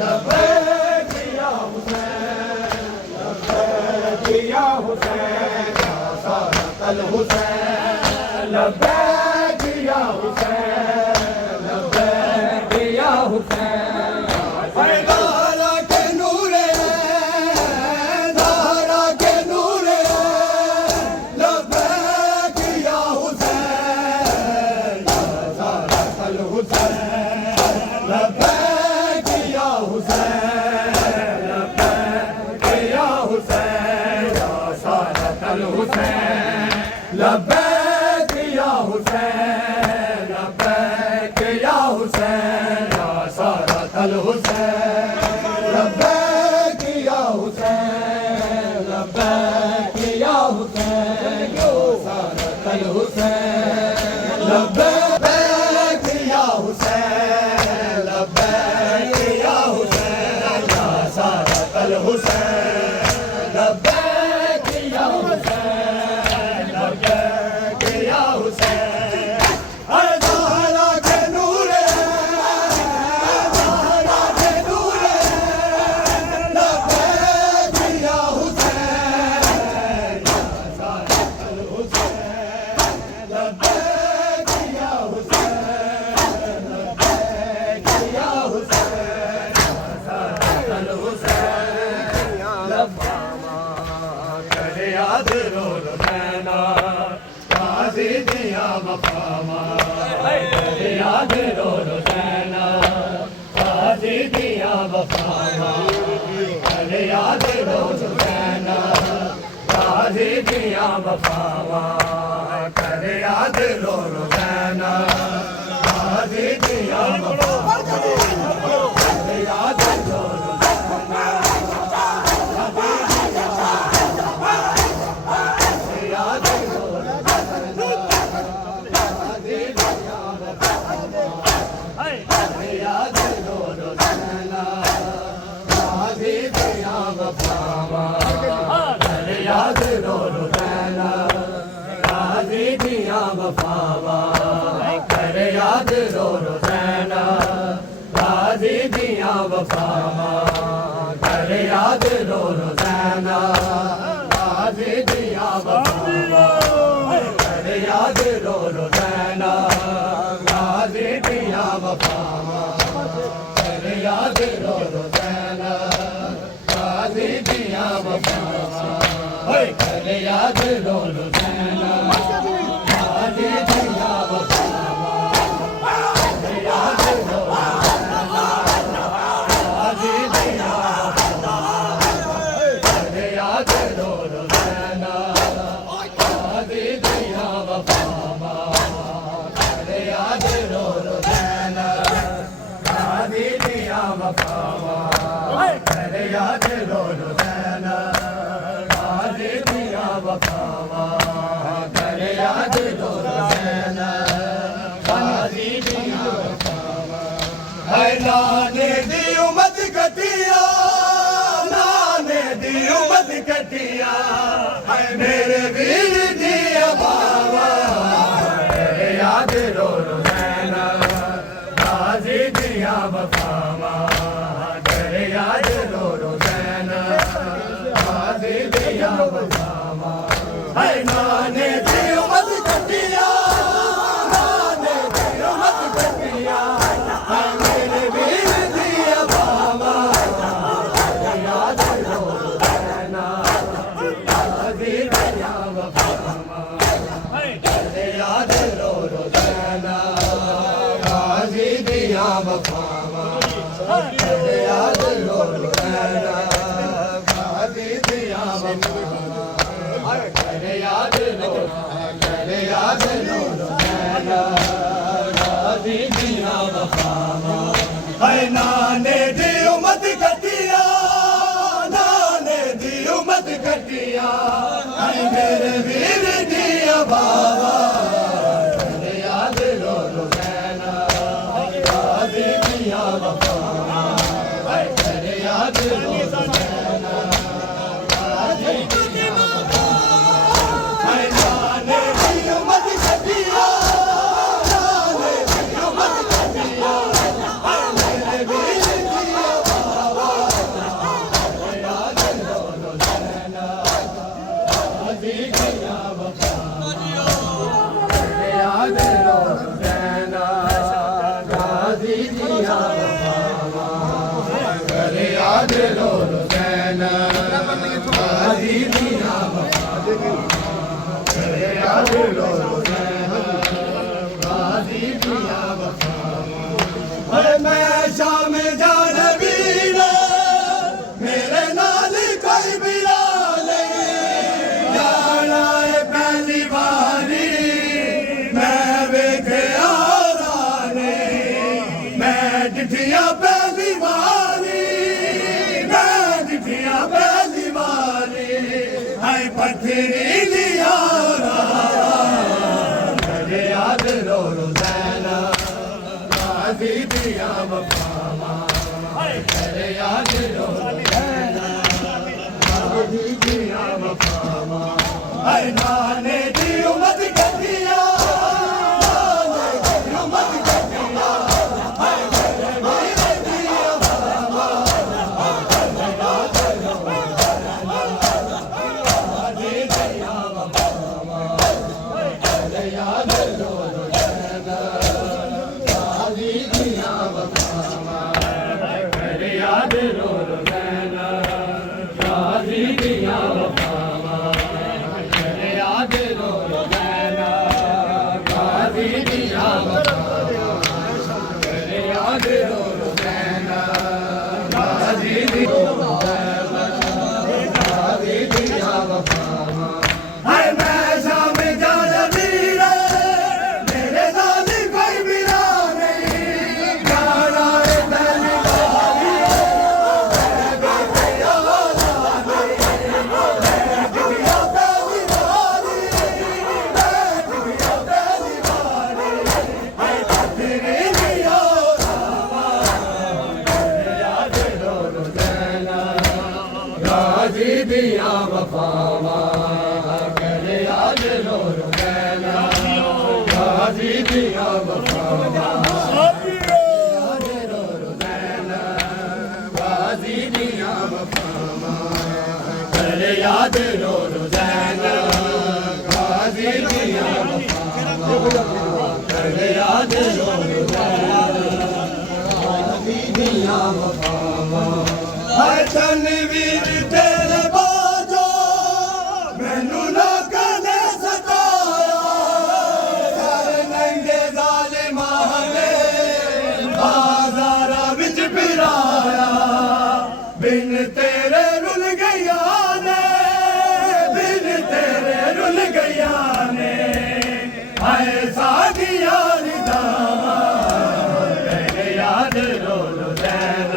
लब्बैक या हुसैन, लब्बैक या हुसैन, या सारतल हुसैन, लब्बैक या हुसैन, लब्बैक या हुसैन। ज़हरा के नूरे, ज़हरा के नूरे, लब्बैक या हुसैन, या सारतल हुसैन, लब्बैक या हुसैन, लब्बैक या हुसैन, या सारतल हुसैन, लब्बैक या हुसैन, लब्बैक या हुसैन, या सारतल हुसैन, लब्बैक या हुसैन, लब्बैक या हुसैन, या सारतल हुसैन, लब्बैक या हुसैन, लब्बैक या हुसैन, या सारतल हुसैन, लब्बैक या हुसैन, लब्बैक या हुसैन। ज़हरा के नूरे, ज़हरा के नूरे, लब्बैक या हुसैन, या सारतल हुसैन, लब्बैक या हुसैन, लब्बैक या हुसैन, या सारतल हुसैन, लब्बामा कर याद रो नैना, गाज़ी दिया वफ़ामा, कर याद रो नैना, गाज़ी दिया वफ़ामा, कर याद रो नैना, गाज़ी दिया वफ़ामा, कर याद रो नैना, गाज़ी दिया वफ़ामा, कर याद रो याद रो नैना, गाज़ी दिया वफ़ावा, कर याद रो नैना, गाज़ी दिया वफ़ावा, कर याद रो नैना, गाज़ी दिया वफ़ावा, कर याद रो नैना, गाज़ी दिया वफ़ावा, कर याद रो नैना, गाज़ी दिया वफ़ावा, कर याद रो नैना, गाज़ी दिया वफ़ावा, कर याद रो नैना, गाज़ी दिया वफ़ावा, कर याद रो नैना, गाज़ी दिया वफ़ावा, कर याद रो नैना, गाज़ी दिया वफ़ावा, कर याद रो नैना, गाज़ी दिया वफ़ावा, कर याद रो नैना, गाज़ी दिया वफ़ावा। है नाने दी उमद कटिया, नाने दी उमद कटिया, है मेरे वीर दी बाबा, कर याद रो नैना, गाज़ी दिया वफ़ावा, कर याद रो नैना, गाज़ी दिया वफ़ावा। है नाने दी उमद कटिया, नाने दी उमद कटिया, है मेरे वीर दी बाबा, कर याद रो नैना, गाज़ी दिया वफ़ावा, कर याद रो नैना, गाज़ी दिया वफ़ावा, कर याद रो नैना, गाज़ी दिया वफ़ावा, कर याद रो, कर याद रो नैना, गाज़ी दिया वफ़ावा। है नाने दी उमद कटिया, नाने दी उमद कटिया, है मेरे वीर दी बाबा, कर याद रो नैना, गाज़ी दिया वफ़ावा, कर याद रो नैना, गाज़ी दिया वफ़ावा। है नाने दी उमद कटिया, नाने दी उमद कटिया, है मेरे वीर दी याद रो हुसैन गाजी दिया करे याद रो हुसैन गाजी दिया अरे मैं शाम जान वीर मेरे नाल कोई बिला नहीं जाना है पहली बारी मैं वेख्या राने मैं डिठिया पहली बारी मैं डिठिया पहली बारी हाय पत्थरी लिया मेरे याद रो हुसैन गाजी दिया वफावा मेरे याद रो हुसैन गाजी दिया वफावा हाय नाने दी उम्मत कदिया उम्मत कदिया हाय मेरे वीर दी वफावा मेरे याद रो गाजी दिया वफावा मेरे याद रो गाजी दिया वफावा मेरे याद रो हुसैन गाजी दिया वफावा मेरे याद रो हुसैन गाजी दिया वफावा मेरे याद रो हुसैन गाजी दिया गाजी दिया वफावा हाय मैं शाम जान वीर मेरे नाल कोई बिला नहीं जाना है पहली बारी मैं बेखया राने मैं डिठिया पहली बारी मैं डिठिया पहली बारी हाय पत्थरी लिया मेरे याद रो हुसैन गाजी दिया वफावा मेरे याद रो हुसैन गाजी दिया वफावा याद रो हुसैन गाजी दिया वफावा मेरे याद रो हुसैन गाजी दिया वफावा मेरे याद रो हुसैन गाजी दिया वफावा हाय तनवीर तेरे बाजो मैनू लोकां ने सताया सारे नंगे ज़ालिमां ने बाज़ारां विच फिराया बिन तेरे रुल गया ने बिन तेरे रुल गया ने हाय साडी यारी दा मेरे याद रो हुसैन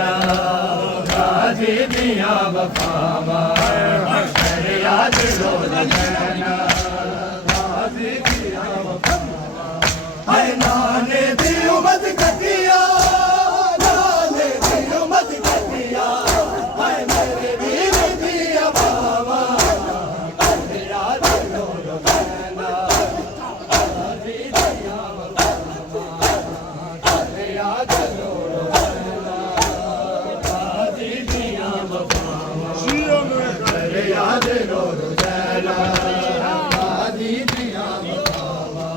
गाजी दिया वफावा मेरे याद रो हुसैन गाजी दिया वफावा हाय नाने दी उम्मत कदिया नाने दी उम्मत कदिया हाय मेरे वीर दी वफावा मेरे याद रो हुसैन गाजी दिया वफावा मेरे याद रो हुसैन गाजी दिया वफावा मेरे याद रो हुसैन गाजी दिया वफावा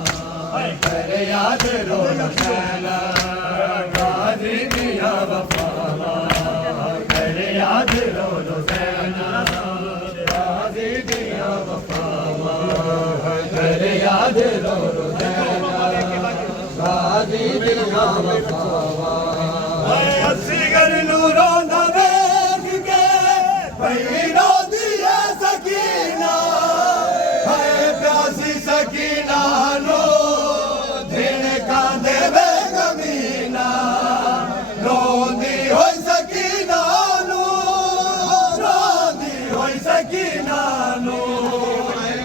मेरे याद रो हुसैन गाजी दिया वफावा मेरे याद रो हुसैन गाजी दिया वफावा मेरे याद रो हुसैन गाजी दिया वफावा असगर नू रोंदा वेख के पई रोंदी है सकीना हाय प्यासी सकीना नो दिन कांदे वे कमीना रोंदी होई सकीना नो रोंदी होई सकीना नो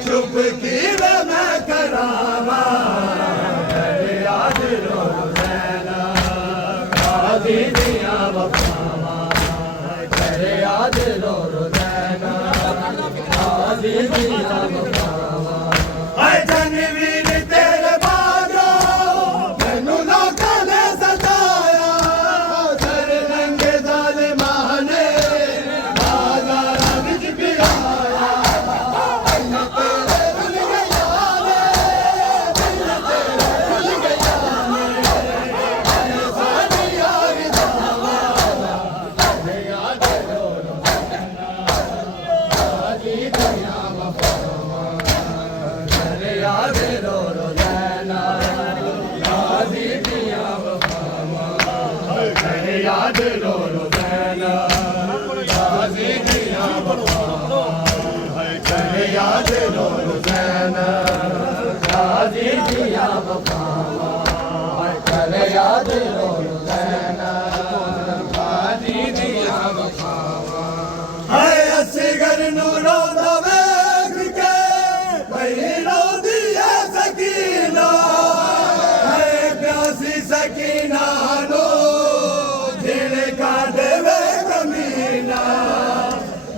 चुप की वे मैं करावा मेरे याद रो हुसैन गाजी दिया वफावा मेरे याद रो हुसैन गाजी दिया वफावा हाय तनवीर तेरे बाजो मैनू लोकां ने सताया सारे नंगे ज़ालिमां ने बाज़ारां विच फिराया बिन तेरे रुल गया ने बिन तेरे रुल गया ने हाय साडी यारी दा मेरे याद रो नू रोंदा वेख के भई रोंदी है सकीना है प्यासी सकीना नो झिड़का देवे कमीना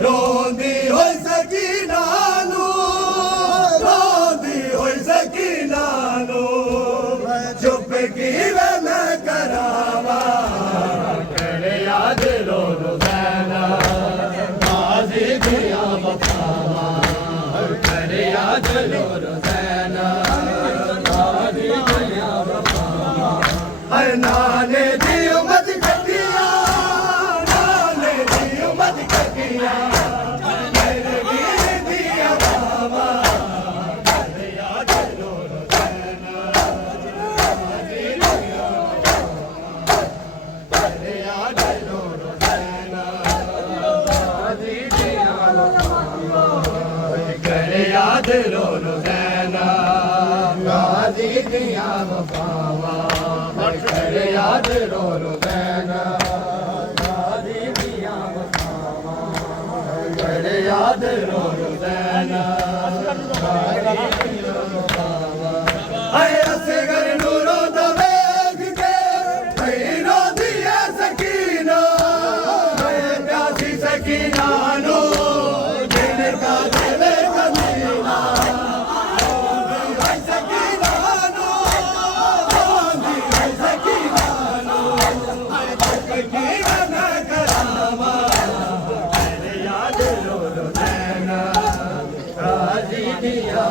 रोंदी होई सकीना नो रोंदी होई सकीना नो चुप की वे मैं करावा करे याद रो रोज़ाना गाजी दिया वफावा करे याद रो रोज़ाना गाजी दिया वफावा हर नाने दी उम्मत कटिया नाने दी उम्मत कटिया मेरे वीर दिया वफावा करे याद रो रोज़ाना गाजी दिया वफावा करे याद रो रोज़ाना गाजी दिया वफावा करे याद रो रोज़ाना गाजी दिया वफावा करे याद रो रोज़ाना गाजी दिया वफावा करे याद रो रोज़ाना गाजी दिया वफावा हाय असगर नू रोंदा वेख के भई रोंदी है सकीना हाय प्यासी सकीना नो झिड़का देवे कमीना रोंदी है सकीना नो रोंदी है सकीना नो हाय चुप की मैं करावा करे याद रो रोज़ाना गाजी दिया